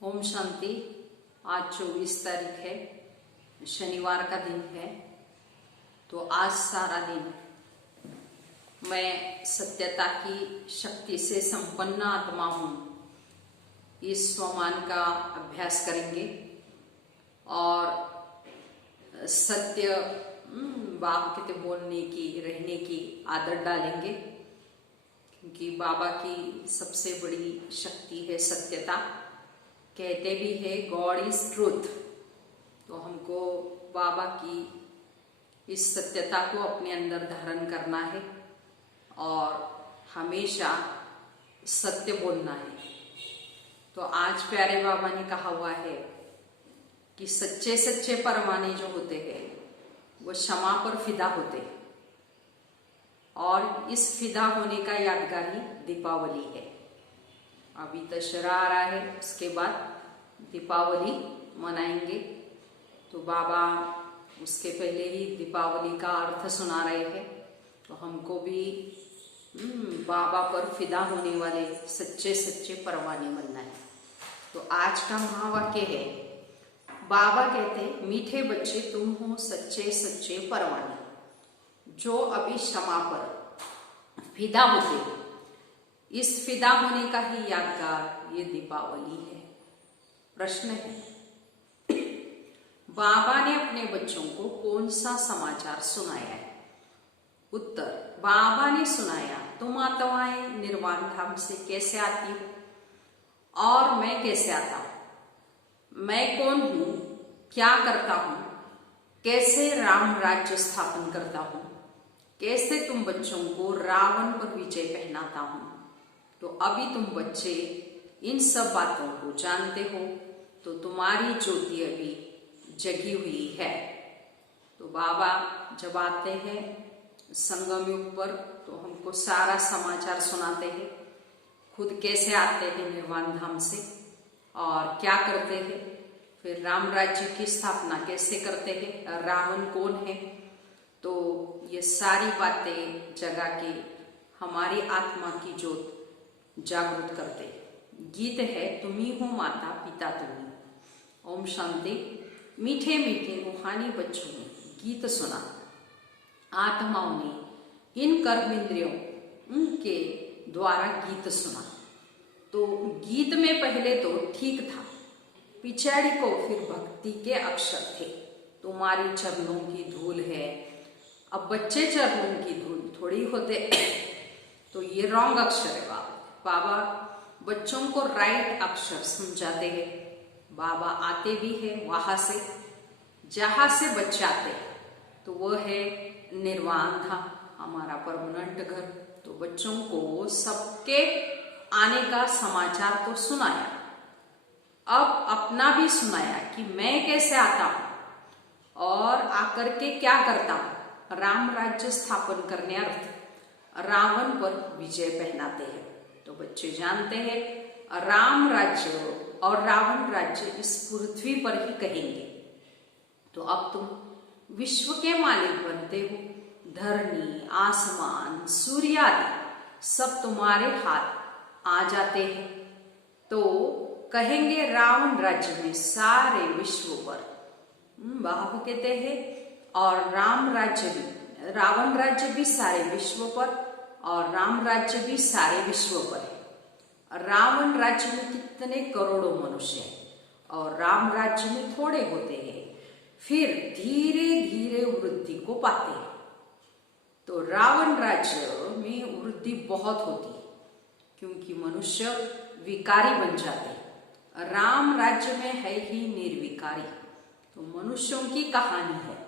ओम शांति। आज 24 तारीख है, शनिवार का दिन है। तो आज सारा दिन मैं सत्यता की शक्ति से संपन्न आत्मा हूँ, इस स्वमान का अभ्यास करेंगे और सत्य वाक्य बोलने की, रहने की आदत डालेंगे, क्योंकि बाबा की सबसे बड़ी शक्ति है सत्यता। कहते भी है गॉड इज ट्रूथ। तो हमको बाबा की इस सत्यता को अपने अंदर धारण करना है और हमेशा सत्य बोलना है। तो आज प्यारे बाबा ने कहा हुआ है कि सच्चे सच्चे परवाने जो होते हैं वो क्षमा पर फिदा होते हैं, और इस फिदा होने का यादगारी दीपावली है। अभी दशहरा आ रहा है, उसके बाद दीपावली मनाएंगे। तो बाबा उसके पहले ही दीपावली का अर्थ सुना रहे हैं। तो हमको भी बाबा पर फिदा होने वाले सच्चे सच्चे परवाने बनना है। तो आज का महावाक्य है, बाबा कहते मीठे बच्चे तुम हो सच्चे सच्चे परवाने, जो अभी क्षमा पर फिदा होते। इस फिदा होने का ही यादगार ये दीपावली है। प्रश्न है, बाबा ने अपने बच्चों को कौन सा समाचार सुनाया है? उत्तर, बाबा ने सुनाया तुम आत्माएं निर्वाण धाम से कैसे आती हो और मैं कैसे आता हूं, मैं कौन हूं, क्या करता हूं, कैसे राम राज्य स्थापन करता हूं, कैसे तुम बच्चों को रावण पर विजय पहनाता हूं। तो अभी तुम बच्चे इन सब बातों को जानते हो, तो तुम्हारी ज्योति अभी जगी हुई है। तो बाबा जब आते हैं संगम युग पर तो हमको सारा समाचार सुनाते हैं, खुद कैसे आते हैं निर्वाण धाम से और क्या करते हैं, फिर राम राज्य की स्थापना कैसे करते हैं, रावण कौन है। तो ये सारी बातें जगा के हमारी आत्मा की ज्योत जागृत करते। गीत है तुम ही हो माता पिता तुम्ही। ओम शांति। मीठे मीठे रूहानी बच्चों ने गीत सुना, आत्माओं ने इन कर्म इंद्रियों के द्वारा गीत सुना। तो गीत में पहले तो ठीक था, पिछाड़ी को फिर भक्ति के अक्षर थे। तुम्हारी चरणों की धूल है। अब बच्चे चरणों की धूल थोड़ी होते तो ये रॉन्ग अक्षर है। बाबा बच्चों को राइट अक्षर समझाते हैं। बाबा आते भी है वहां से जहां से बच्चे आते हैं, तो वह है निर्वाण धाम, हमारा परमानेंट घर। तो बच्चों को सबके आने का समाचार तो सुनाया, अब अपना भी सुनाया कि मैं कैसे आता हूं और आकर के क्या करता हूं। राम राज्य स्थापन करने अर्थ रावण पर विजय पहनाते हैं। तो बच्चे जानते हैं राम राज्य और रावण राज्य इस पृथ्वी पर ही कहेंगे। तो अब तुम विश्व के मालिक बनते हो। धरनी, आसमान, सूर्य आदि सब तुम्हारे हाथ आ जाते हैं। तो कहेंगे रावण राज्य में सारे विश्व पर बाबा कहते हैं, और राम राज्य भी, रावण राज्य भी सारे विश्व पर और राम राज्य भी सारे विश्व पर है। रावण राज्य में कितने करोड़ों मनुष्य हैं और राम राज्य में थोड़े होते हैं, फिर धीरे धीरे वृद्धि को पाते हैं। तो रावण राज्य में वृद्धि बहुत होती है क्योंकि मनुष्य विकारी बन जाते हैं। राम राज्य में है ही निर्विकारी। तो मनुष्यों की कहानी है।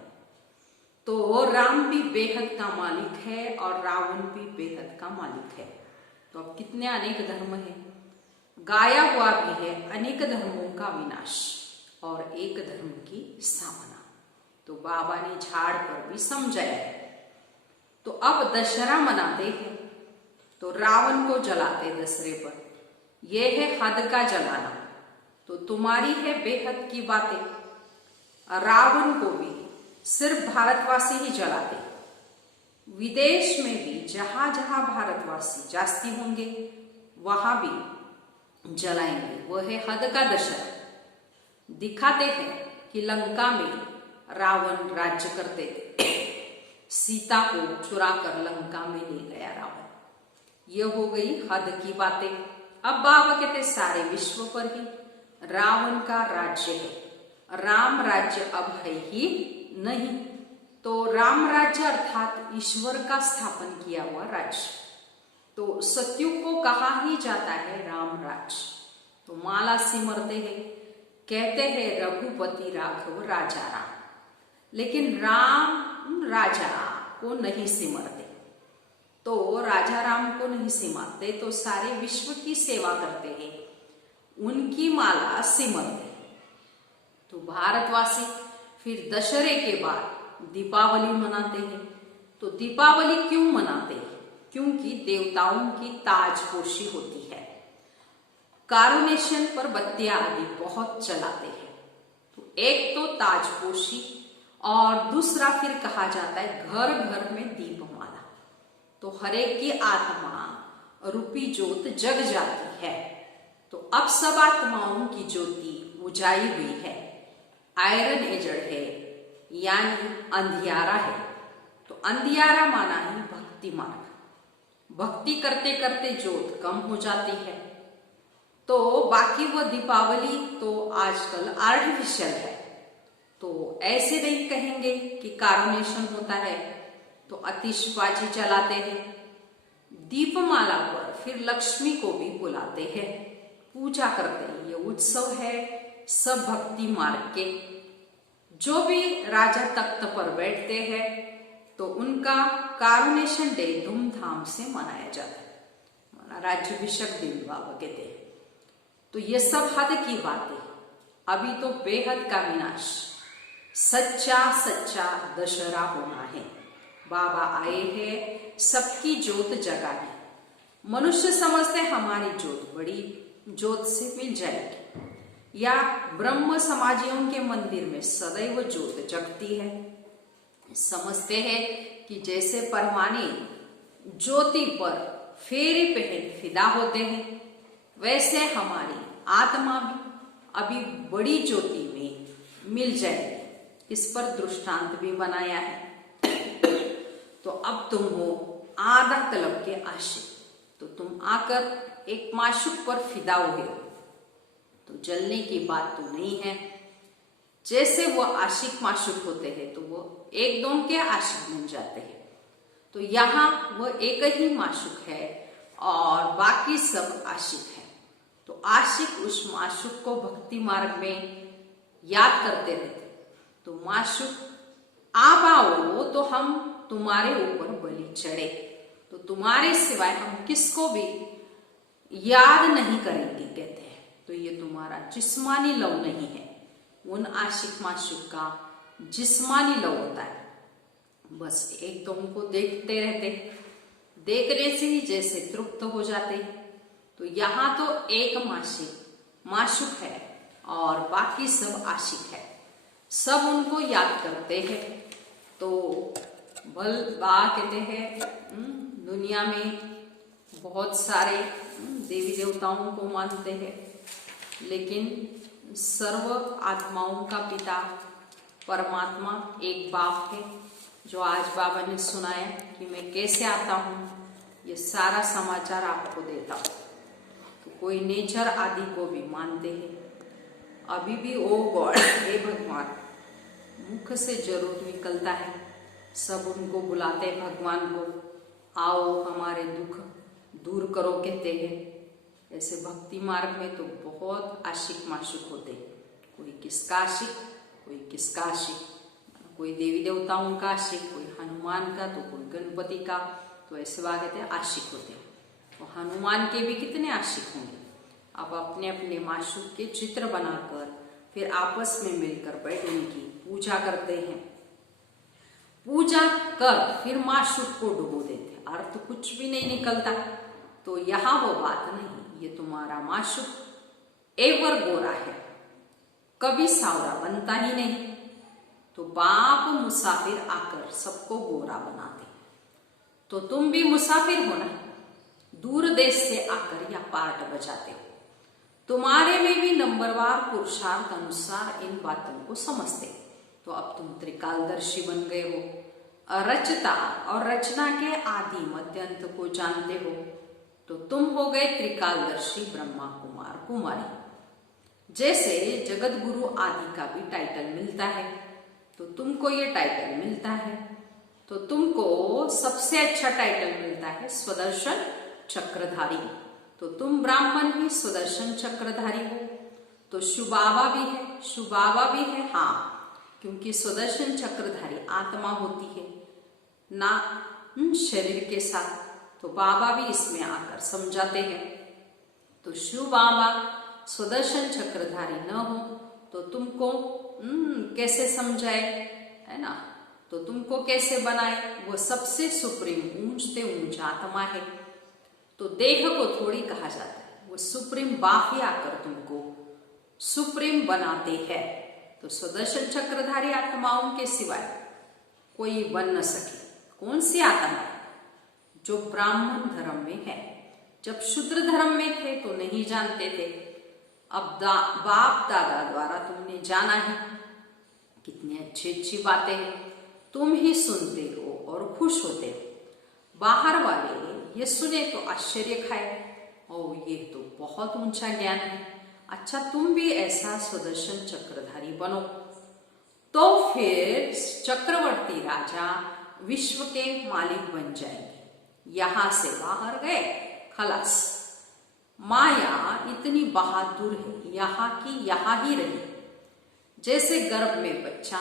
तो राम भी बेहद का मालिक है और रावण भी बेहद का मालिक है। तो अब कितने अनेक धर्म है, गाया हुआ भी है अनेक धर्मों का विनाश और एक धर्म की स्थापना। तो बाबा ने झाड़ पर भी समझाया है। तो अब दशहरा मनाते हैं तो रावण को जलाते दशहरे पर, यह है हद का जलाना। तो तुम्हारी है बेहद की बातें। रावण को भी सिर्फ भारतवासी ही जलाते। विदेश में भी जहां जहां भारतवासी जास्ती होंगे वहां भी जलाएंगे। वह है हद का दशहरा। दिखाते हैं कि लंका में रावण राज्य करते थे। सीता को चुराकर लंका में ले गया रावण। यह हो गई हद की बातें। अब बाबा कहते सारे विश्व पर ही रावण का राज्य है, राम राज्य अब है ही नहीं। तो राम राज्य अर्थात ईश्वर का स्थापन किया हुआ राज्य, तो सत्युग को कहा ही जाता है राम राज्य। तो माला सिमरते हैं, कहते हैं रघुपति राघव राजा राम, लेकिन राम राजा को नहीं सिमरते। तो राजा राम को नहीं सिमरते तो सारे विश्व की सेवा करते हैं, उनकी माला सिमरते हैं। तो भारतवासी फिर दशहरे के बाद दीपावली मनाते हैं। तो दीपावली क्यों मनाते हैं? क्योंकि देवताओं की ताजपोशी होती है, कारुनेशन पर बत्तियां आदि बहुत चलाते हैं। तो एक तो ताजपोशी और दूसरा फिर कहा जाता है घर घर में दीपमाला। तो हरेक की आत्मा रूपी ज्योत जग जाती है। तो अब सब आत्माओं की ज्योति बुझाई हुई है। आयरन एजड है यानी अंधियारा है। तो अंधियारा माना ही भक्ति मार्ग। भक्ति करते करते ज्योत कम हो जाती है। तो बाकी वो दीपावली तो आजकल आर्टिफिशियल है। तो ऐसे नहीं कहेंगे कि कारुनेशन होता है तो आतिशबाजी चलाते हैं। दीपमाला पर फिर लक्ष्मी को भी बुलाते हैं, पूजा करते हैं। ये उत्सव है सब भक्ति मार्ग के। जो भी राजा तख्त पर बैठते हैं तो उनका कारुनेशन डे धूमधाम से मनाया जाता है। राज्याभिषेक दिन बाबा कहते हैं। तो ये सब हद की बातें। अभी तो बेहद का विनाश, सच्चा सच्चा दशहरा होना है। बाबा आए हैं सबकी ज्योत जगाने। मनुष्य समझते हमारी ज्योत बड़ी ज्योत से मिल जाएगी, या ब्रह्म समाजियों के मंदिर में सदैव ज्योत जगती है। समझते हैं कि जैसे परमाने ज्योति पर फेरी पहन फिदा होते हैं, वैसे हमारी आत्मा भी अभी बड़ी ज्योति में मिल जाएगी। इस पर दृष्टांत भी बनाया है। तो अब तुम हो आधा तलब के आशिक, तो तुम आकर एक माशूक पर फिदा हुए हो। तो जलने की बात तो नहीं है। जैसे वो आशिक माशूक होते हैं तो वो एक दो के आशिक बन जाते हैं। तो यहाँ वो एक ही माशूक है और बाकी सब आशिक है। तो आशिक उस माशूक को भक्ति मार्ग में याद करते रहते। तो माशूक आप आओ तो हम तुम्हारे ऊपर बलि चढ़े। तो तुम्हारे सिवाय हम किसको भी याद नहीं करेंगे कहते हैं। तो ये तुम्हारा जिस्मानी लव नहीं है, उन आशिक माशूक का जिस्मानी लव होता है। बस एक तो उनको देखते रहते, देखने से ही जैसे तृप्त हो जाते हैं। तो यहाँ तो एक माशूक है और बाकी सब आशिक है, सब उनको याद करते हैं। तो बल बा कहते हैं दुनिया में बहुत सारे देवी देवताओं को मानते हैं, लेकिन सर्व आत्माओं का पिता परमात्मा एक बाप है। जो आज बाबा ने सुनाया कि मैं कैसे आता हूँ, ये सारा समाचार आपको देता हूँ। तो कोई नेचर आदि को भी मानते हैं। अभी भी ओ गॉड, हे भगवान, मुख से जरूर निकलता है। सब उनको बुलाते हैं भगवान को, आओ हमारे दुख दूर करो कहते हैं। ऐसे भक्ति मार्ग में तो बहुत आशिक माशूक होते हैं। कोई किसका आशिक, कोई किसका आशिक, कोई देवी देवताओं का आशिक, कोई हनुमान का, तो कोई गणपति का। तो ऐसे बात कहते हैं आशिक होते हैं। तो हनुमान के भी कितने आशिक होंगे। अब अपने अपने माशूक के चित्र बनाकर फिर आपस में मिलकर बैठ उनकी पूजा करते हैं। पूजा कर फिर माशूक को डुबो देते, अर्थ कुछ भी नहीं निकलता। तो यहाँ वो बात नहीं, ये तुम्हारा माशूक एवर गोरा है, कभी सावरा बनता ही नहीं। तो बाप मुसाफिर आकर सबको गोरा बनाते। तो तुम भी मुसाफिर हो ना, दूर देश से आकर या पार्ट बजाते हो। तुम्हारे में भी नंबरवार पुरुषार्थ अनुसार इन बातों को समझते। तो अब तुम त्रिकालदर्शी बन गए हो, रचता और रचना के आदि मध्य अंत को जानते हो। तो तुम हो गए त्रिकालदर्शी ब्रह्मा कुमार कुमारी। जैसे जगत गुरु आदि का भी टाइटल मिलता है, तो तुमको ये टाइटल मिलता है। तो तुमको सबसे अच्छा टाइटल मिलता है स्वदर्शन चक्रधारी। तो तुम ब्राह्मण ही स्वदर्शन चक्रधारी हो। तो शुबाबा भी है, शुबाबा भी है, हाँ, क्योंकि स्वदर्शन चक्रधारी आत्मा होती है ना शरीर के साथ। तो बाबा भी इसमें आकर समझाते हैं। तो शिव बाबा स्वदर्शन चक्रधारी न हो तो तुमको कैसे समझाए, है ना। तो तुमको कैसे बनाए, वो सबसे सुप्रीम ऊंचते ऊंच आत्मा है। तो देह को थोड़ी कहा जाता है, वो सुप्रीम बाप ही आकर तुमको सुप्रीम बनाते हैं। तो स्वदर्शन चक्रधारी आत्माओं के सिवाय कोई बन न सके। कौन सी आत्मा है? जो ब्राह्मण धर्म में है। जब शूद्र धर्म में थे तो नहीं जानते थे, अब बाप दादा द्वारा तुमने जाना है। कितनी अच्छी अच्छी बातें हैं, तुम ही सुनते हो और खुश होते हो। बाहर वाले ये सुने तो आश्चर्य खाए, ओ ये तो बहुत ऊंचा ज्ञान है। अच्छा, तुम भी ऐसा स्वदर्शन चक्रधारी बनो, तो फिर चक्रवर्ती राजा विश्व के मालिक बन जाएंगे। यहां से बाहर गए, खलास। माया इतनी बहादुर है, यहाँ की यहाँ ही रही। जैसे गर्भ में बच्चा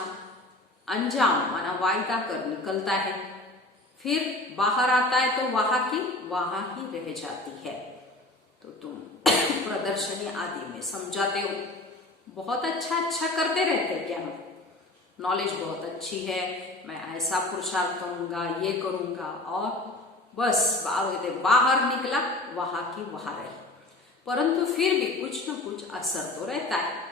अंजाम माना वायदा कर निकलता है, फिर बाहर आता है तो वहां की वहां ही रह जाती है। तो तुम प्रदर्शनी आदि में समझाते हो, बहुत अच्छा करते रहते क्या, नॉलेज बहुत अच्छी है, मैं ऐसा पुरुषार्थ करूंगा, ये करूंगा, और बस बाहर निकला वहां की वहां रही। परंतु फिर भी कुछ न कुछ असर तो रहता है।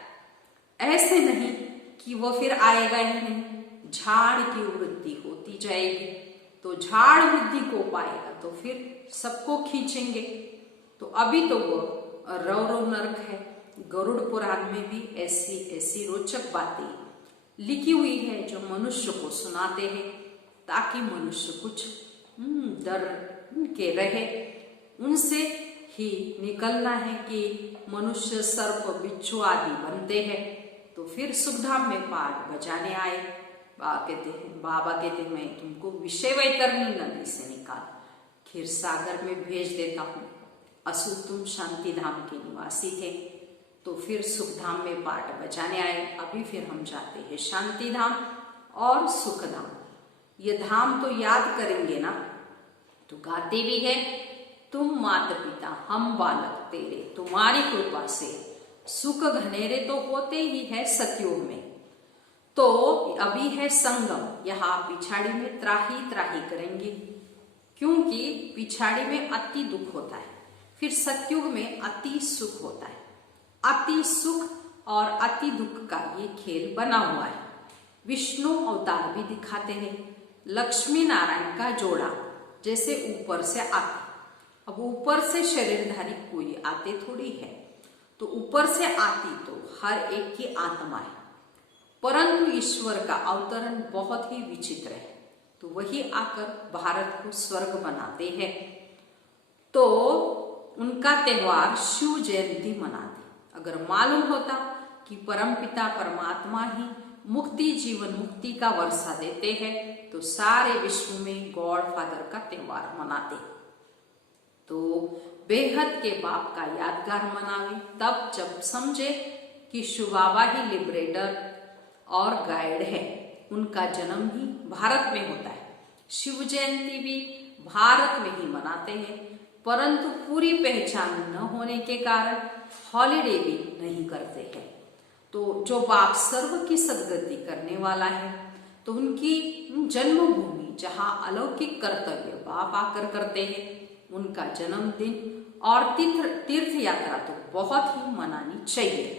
ऐसे नहीं कि वो फिर आएगा ही नहीं, झाड़ की वृद्धि होती जाएगी। तो झाड़ वृद्धि को पाएगा तो फिर सबको खींचेंगे। तो अभी तो वो रौरव नरक है। गरुड़ पुराण में भी ऐसी ऐसी रोचक बातें लिखी हुई है जो मनुष्य को सुनाते हैं, ताकि मनुष्य कुछ डर के रहे। उनसे ही निकलना है कि मनुष्य सर्प बिच्छू आदि बनते हैं। तो फिर सुखधाम में पाठ बजाने आए। बाबा कहते मैं तुमको विषय वैतरणी नदी से निकाल खीर सागर में भेज देता हूँ। असुर तुम शांति धाम के निवासी थे। तो फिर सुखधाम में पाठ बजाने आए। अभी फिर हम जाते हैं शांति धाम और सुख धाम। ये धाम तो याद करेंगे ना, तो गाते भी है, तुम माता पिता हम बालक तेरे, तुम्हारी कृपा से सुख घनेरे तो होते ही है सतयुग में। तो अभी है संगम, यहाँ पिछाड़ी में त्राही त्राही करेंगे, क्योंकि पिछाड़ी में अति दुख होता है, फिर सतयुग में अति सुख होता है। अति सुख और अति दुख का ये खेल बना हुआ है। विष्णु अवतार भी दिखाते हैं, लक्ष्मी नारायण का जोड़ा, जैसे ऊपर से आते। अब ऊपर से शरीरधारी कोई आते थोड़ी है, तो ऊपर से आती तो हर एक की आत्मा है। परंतु ईश्वर का अवतरण बहुत ही विचित्र है, तो वही आकर भारत को स्वर्ग बनाते हैं। तो उनका त्योहार शिव जयंती मनाते। अगर मालूम होता कि परमपिता परमात्मा ही मुक्ति जीवन मुक्ति का वर्षा देते हैं, तो सारे विश्व में गॉड फादर का त्योहार मनाते। तो बेहद के बाप का यादगार मनावे तब जब समझे कि शिव बाबा ही लिबरेटर और गाइड है। उनका जन्म ही भारत में होता है। शिव जयंती भी भारत में ही मनाते हैं, परंतु पूरी पहचान न होने के कारण हॉलिडे भी नहीं करते हैं। तो जो बाप सर्व की सदगति करने वाला है, तो उनकी जन्मभूमि जहाँ अलौकिक कर्तव्य बाप आकर करते हैं, उनका जन्मदिन और तीर्थ यात्रा तो बहुत ही मनानी चाहिए।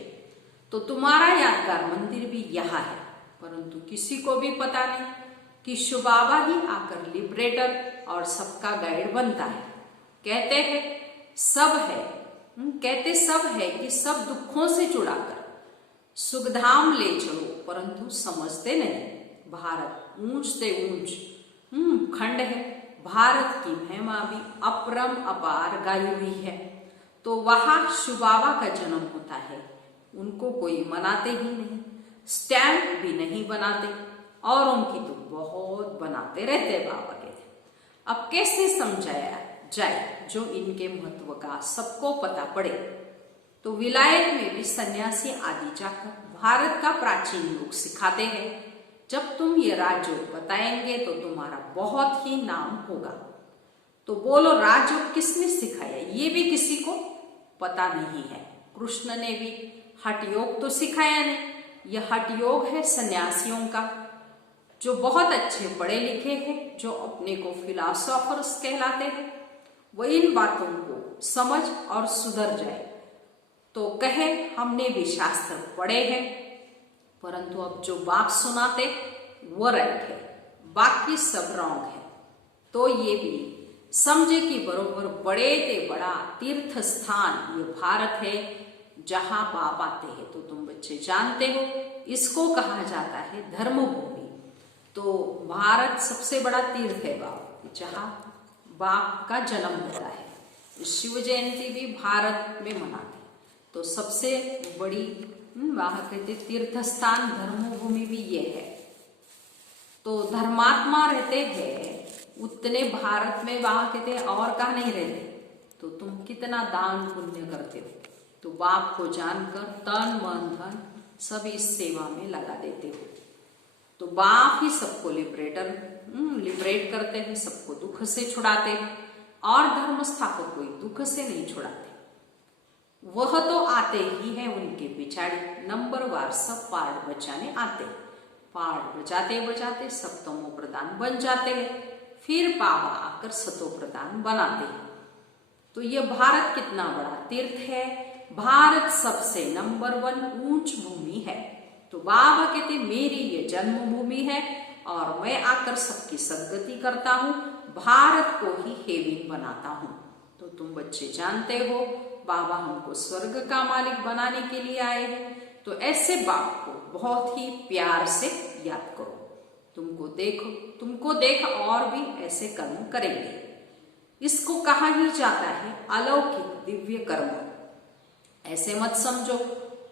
तो तुम्हारा यादगार मंदिर भी यहाँ है, परंतु किसी को भी पता नहीं कि शिव बाबा ही आकर लिबरेटर और सबका गाइड बनता है। कहते हैं सब है कहते सब है कि सब दुखों से छुड़ाकर सुखधाम ले चलो, परंतु समझते नहीं। भारत ऊंच से ऊंच खंड है, भारत की महिमा भी अपरम अपार गाई हुई है। तो वहां शिव बाबा का जन्म होता है, उनको कोई मनाते ही नहीं, स्टैम्प भी नहीं बनाते, और उनकी तो बहुत बनाते रहते बाबा के। अब कैसे समझाया जाए जो इनके महत्व का सबको पता पड़े। तो विलायत में भी सन्यासी आदि जाकर भारत का प्राचीन लोग सिखाते हैं, जब तुम ये राजयोग बताएंगे तो तुम्हारा बहुत ही नाम होगा। तो बोलो राजयोग किसने सिखाया, ये भी किसी को पता नहीं है। कृष्ण ने भी हठ योग तो सिखाया नहीं, यह हठ योग है सन्यासियों का, जो बहुत अच्छे पढ़े लिखे हैं, जो अपने को फिलोसोफर्स कहलाते हैं, वो इन बातों को समझ और सुधर जाए तो कहे हमने भी शास्त्र पढ़े हैं, परंतु अब जो बात सुनाते वो राइट है, बाकी सब रॉन्ग है। तो ये भी समझे कि बरोबर बड़े ते बड़ा तीर्थ स्थान ये भारत है, जहां बाप आते हैं। तो तुम बच्चे जानते हो इसको कहा जाता है धर्मभूमि। तो भारत सबसे बड़ा तीर्थ है बाप, जहां बाप का जन्म होता है। शिव जयंती भी भारत में मनाते, तो सबसे बड़ी वहां कहते तीर्थ स्थान धर्मभूमि भी ये है। तो धर्मात्मा रहते हैं उतने भारत में, वहां कहते और कहा नहीं रहते। तो तुम कितना दान पुण्य करते हो, तो बाप को जानकर तन मन धन सब इस सेवा में लगा देते हो। तो बाप ही सबको लिबरेट करते हैं, सबको दुख से छुड़ाते हैं, और धर्म स्थापक कोई दुख से नहीं छुड़ाते। वह तो आते ही है उनके पिछाड़ी नंबरवार सब पार्ट बचाने आते, पार्ट बजाते बजाते सप्तमो प्रधान बन जाते हैं, फिर बाबा आकर सतो प्रधान बनाते हैं। तो ये भारत कितना बड़ा तीर्थ है, भारत सबसे नंबर 1 ऊंच भूमि है। तो बाबा कहते मेरी ये जन्मभूमि है और मैं आकर सबकी सद्गति करता हूँ, भारत को ही हेविन बनाता हूँ। तो तुम बच्चे जानते हो बाबा हमको स्वर्ग का मालिक बनाने के लिए आए हैं। तो ऐसे बाप को बहुत ही प्यार से याद करो, तुमको देख और भी ऐसे कर्म करेंगे। इसको कहा ही जाता है अलौकिक दिव्य कर्म। ऐसे मत समझो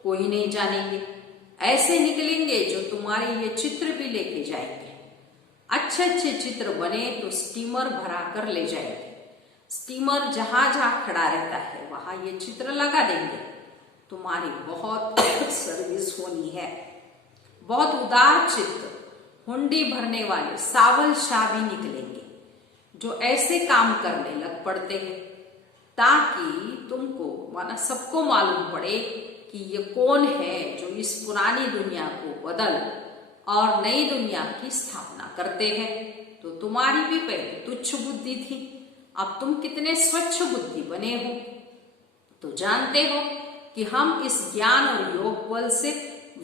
कोई नहीं जानेंगे, ऐसे निकलेंगे जो तुम्हारे ये चित्र भी लेके जाएंगे। अच्छे अच्छे चित्र बने तो स्टीमर भरा कर ले जाएंगे, स्टीमर जहां जहां खड़ा रहता है वहां ये चित्र लगा देंगे। तुम्हारी बहुत सर्विस होनी है। बहुत उदार चित्र, हुंडी भरने वाले सावल शाह भी निकलेंगे, जो ऐसे काम करने लग पड़ते हैं ताकि तुमको माना सबको मालूम पड़े कि ये कौन है जो इस पुरानी दुनिया को बदल और नई दुनिया की स्थापना करते हैं। तो तुम्हारी भी पहले तुच्छ बुद्धि थी, अब तुम कितने स्वच्छ बुद्धि बने हो। तो जानते हो कि हम इस ज्ञान और योग बल से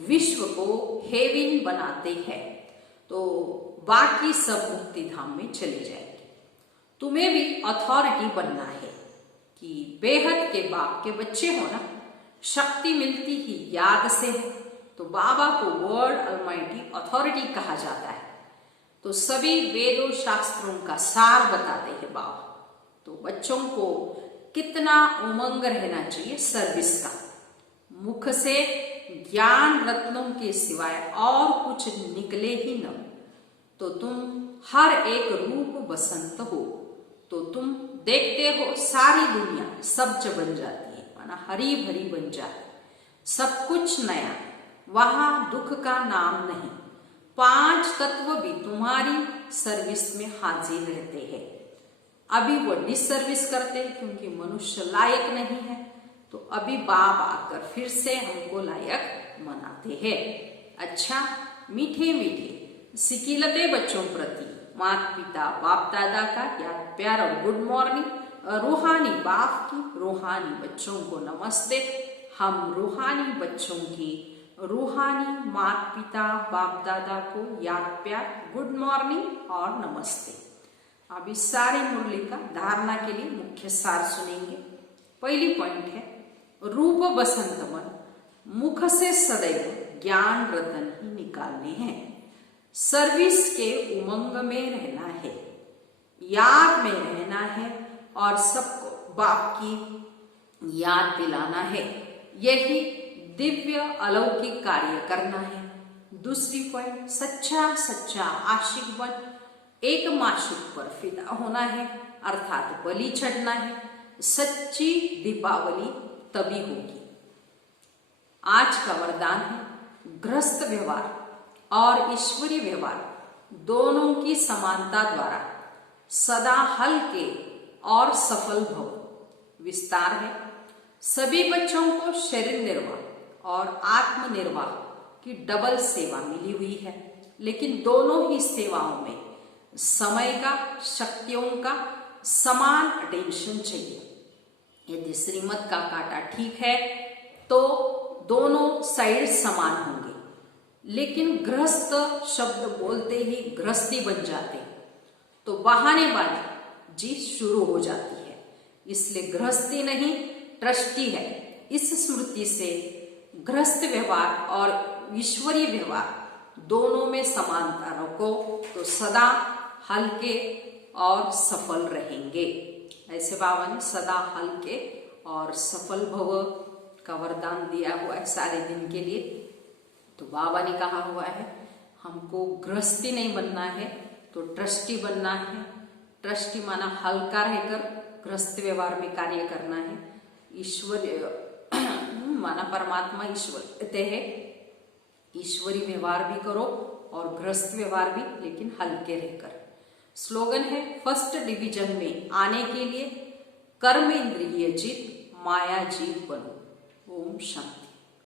विश्व को हेविन बनाते हैं, तो बाकी सब मुक्ति धाम में चले जाएंगे। तुम्हें भी अथॉरिटी बनना है कि बेहद के बाप के बच्चे हो ना, शक्ति मिलती ही याद से है। तो बाबा को वर्ल्ड अलमाइटी अथॉरिटी कहा जाता है। तो सभी वेदों शास्त्रों का सार बताते हैं बाबा। तो बच्चों को कितना उमंग रहना चाहिए सर्विस का। मुख से ज्ञान रत्नों के सिवाय और कुछ निकले ही न। तो तुम हर एक रूप बसंत हो, तो तुम देखते हो सारी दुनिया सब्ज बन जाती है, माना हरी भरी बन जाती, सब कुछ नया, वहां दुख का नाम नहीं। 5 तत्व भी तुम्हारी सर्विस में हाजिर रहते हैं। अभी वो डिसर्विस करते हैं क्योंकि मनुष्य लायक नहीं है, तो अभी बाप आकर फिर से हमको लायक मनाते हैं। अच्छा, मीठे मीठे सिकिलते बच्चों प्रति माता पिता बाप दादा का याद प्यार और गुड मॉर्निंग। रूहानी बाप की रूहानी बच्चों को नमस्ते। हम रूहानी बच्चों की रूहानी माता पिता बाप दादा को याद प्यार गुड मॉर्निंग और नमस्ते। अब इस सारी मुरली का धारणा के लिए मुख्य सार सुनेंगे। पहली पॉइंट है रूप बसंत मन, मुख से सदैव ज्ञान रतन ही निकालने हैं। सर्विस के उमंग में रहना है, याद में रहना है और सबको बाप की याद दिलाना है। यही दिव्य अलौकिक कार्य करना है। दूसरी पॉइंट सच्चा आशिक बन एक माशिक पर फिदा होना है, अर्थात बलि चढ़ना है। सच्ची दीपावली तभी होगी। आज का वरदान है गृहस्थ व्यवहार और ईश्वरीय व्यवहार दोनों की समानता द्वारा सदा हल्के और सफल भव। विस्तार है सभी बच्चों को शरीर निर्वाह और आत्मनिर्वाह की डबल सेवा मिली हुई है, लेकिन दोनों ही सेवाओं में समय का, शक्तियों का समान अटेंशन चाहिए। यदि श्रीमत का कांटा ठीक है तो दोनों साइड समान होंगे, लेकिन गृहस्थ शब्द बोलते ही गृहस्थी बन जाते तो बहानेबाजी शुरू हो जाती है। इसलिए गृहस्थी नहीं ट्रस्टी है। इस स्मृति से गृहस्थ व्यवहार और ईश्वरीय व्यवहार दोनों में समानता रखो तो सदा हल्के और सफल रहेंगे। ऐसे बाबा ने सदा हल्के और सफल भव का वरदान दिया हुआ है सारे दिन के लिए। तो बाबा ने कहा हुआ है हमको गृहस्थी नहीं बनना है तो ट्रस्टी बनना है। ट्रस्टी माना हल्का रहकर गृहस्थ व्यवहार में कार्य करना है। ईश्वर माना परमात्मा ईश्वर कहते हैं, ईश्वरी व्यवहार भी करो और गृहस्थ व्यवहार भी, लेकिन हल्के रहकर। स्लोगन है फर्स्ट डिवीजन में आने के लिए कर्म इंद्रिय जीत माया जीत बनो। ओम शांति।